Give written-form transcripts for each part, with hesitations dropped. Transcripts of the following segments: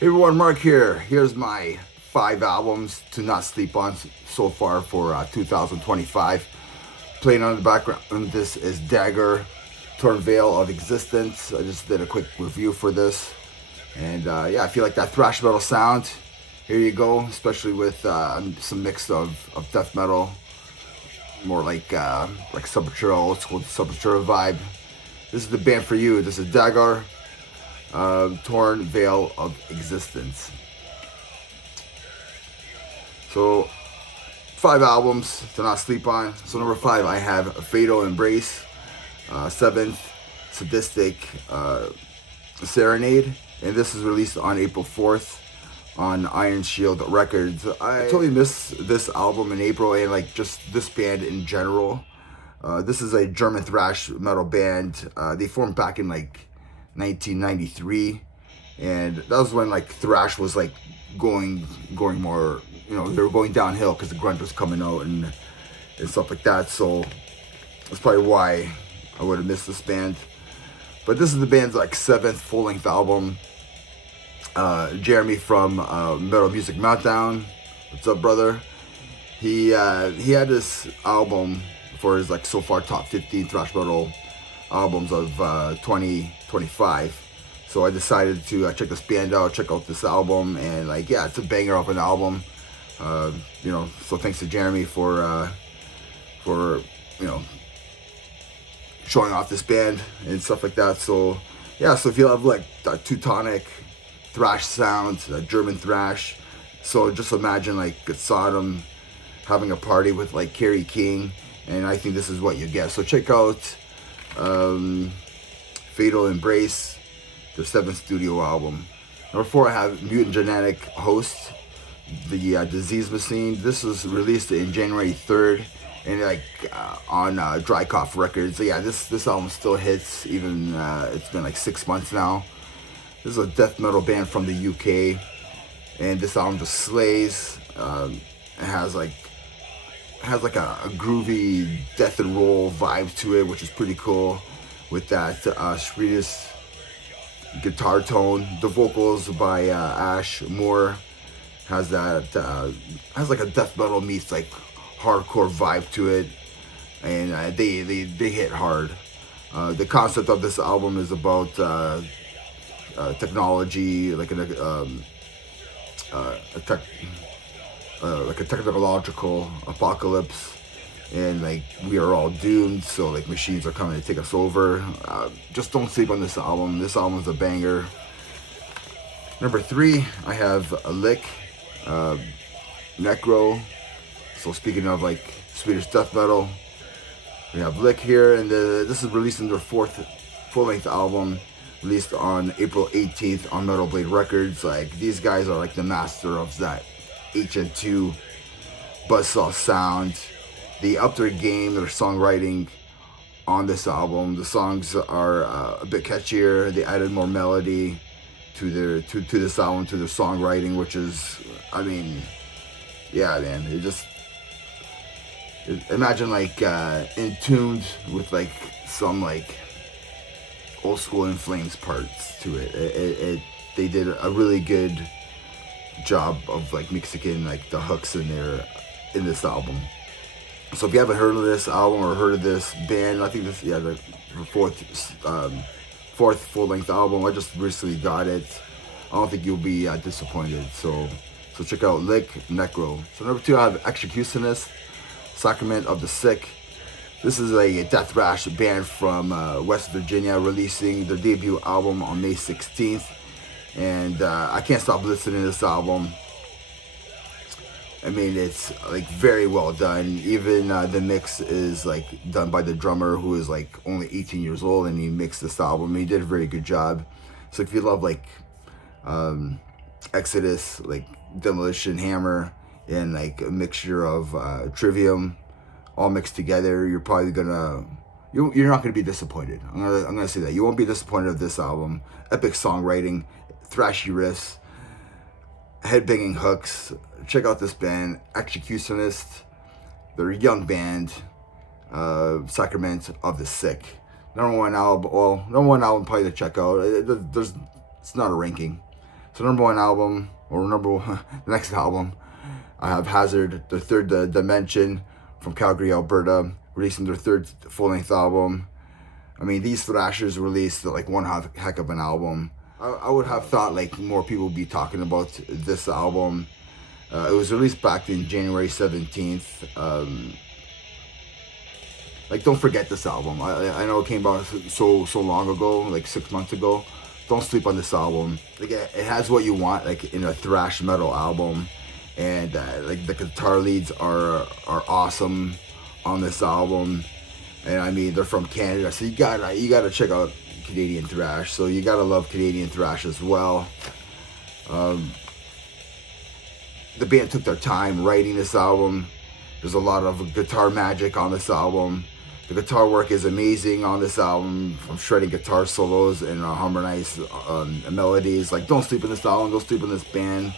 Hey everyone, Mark here. Here's my 5 albums to not sleep on so far for 2025. Playing on the background, this is Dagger, Torn Veil of Existence. I just did a quick review for this. And yeah, I feel like that thrash metal sound. Here you go, especially with some mix of death metal, more like Sepultura, old school Sepultura vibe. This is the band for you. This is Dagger, Torn Veil of Existence. So 5 albums to not sleep on. So number 5, I have Fatal Embrace. Seventh, Sadistic Serenade, and this is released on April 4th on Iron Shield Records. I totally missed this album in April and like just this band in general. This is a German thrash metal band. They formed back in like 1993, and that was when like thrash was like going more. You know, they were going downhill because the grunge was coming out and stuff like that. So that's probably why I would have missed this band. But this is the band's like 7th full-length album. Jeremy from Metal Music Meltdown. What's up, brother? He had this album for his like so far top 15 thrash metal albums of 2025. So I decided to check this band out, check out this album, and like yeah, it's a banger of an album. You know, so thanks to Jeremy for you know showing off this band and stuff like that. So yeah, so if you love like that Teutonic thrash sound, German thrash, so just imagine like Sodom having a party with like Kerry King, and I think this is what you get. So check out Fatal Embrace, their 7th studio album. Number 4, I have Mutant Genetic Host, the Disease Machine. This was released in January 3rd, and like on Dry Cough Records. So yeah, this album still hits, even it's been like 6 months now. This is a death metal band from the UK, and this album just slays. It has like a groovy death and roll vibe to it, which is pretty cool, with that Swedish guitar tone. The vocals by Ash Moore has that has like a death metal meets like hardcore vibe to it, and they hit hard. The concept of this album is about technology, like like a technological apocalypse, and like we are all doomed. So like machines are coming to take us over. Just don't sleep on this album. This album is a banger. Number 3, I have a Lick, Necro. So speaking of like Swedish death metal, we have Lick here, and this is released in their 4th full-length album, released on April 18th on Metal Blade Records. Like these guys are like the master of that HN2 buzzsaw sound. They upped their game, their songwriting on this album. The songs are a bit catchier. They added more melody to this album, to their songwriting, which is, I mean, yeah, man. Imagine like in tuned with like some like old school In Flames parts to it. They did a really good job of like mixing like the hooks in this album. So if you haven't heard of this album or heard of this band, I think this the 4th full-length album. I just recently got it. I don't think you'll be disappointed. So check out Lick, Necro. So number 2, I have Executionist, Sacrament of the Sick. This is a death thrash band from West Virginia, releasing their debut album on May 16th. And I can't stop listening to this album. I mean, it's like very well done. Even the mix is like done by the drummer, who is like only 18 years old, and he mixed this album. He did a very good job. So if you love like Exodus, like Demolition Hammer, and like a mixture of Trivium, all mixed together, you're probably you're not gonna be disappointed. I'm gonna say that you won't be disappointed with this album. Epic songwriting, thrashy riffs, headbanging hooks. Check out this band, Executionist. They're a young band, Sacrament of the Sick. Number one album probably to check out. It's not a ranking. So number one album, or the next album, I have Hazard, the third Dimension from Calgary, Alberta, releasing their third full-length album. I mean, these thrashers released like one heck of an album. I would have thought like more people would be talking about this album. It was released back in January 17th. Like, don't forget this album. I know it came out so long ago, like 6 months ago. Don't sleep on this album. Like, it has what you want, like in a thrash metal album, and like the guitar leads are awesome on this album. And I mean, they're from Canada, so you gotta check out Canadian thrash. So you gotta love Canadian thrash as well. The band took their time writing this album. There's a lot of guitar magic on this album. The guitar work is amazing on this album, from shredding guitar solos and harmonized melodies. Like, don't sleep on this album, don't sleep on this band,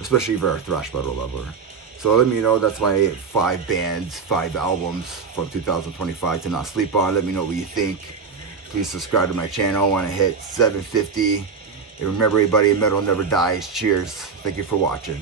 especially if you're a thrash metal lover. So let me know. That's my 5 bands, 5 albums from 2025 to not sleep on. Let me know what you think. Please subscribe to my channel. I want to hit 750. And remember, everybody, metal never dies. Cheers. Thank you for watching.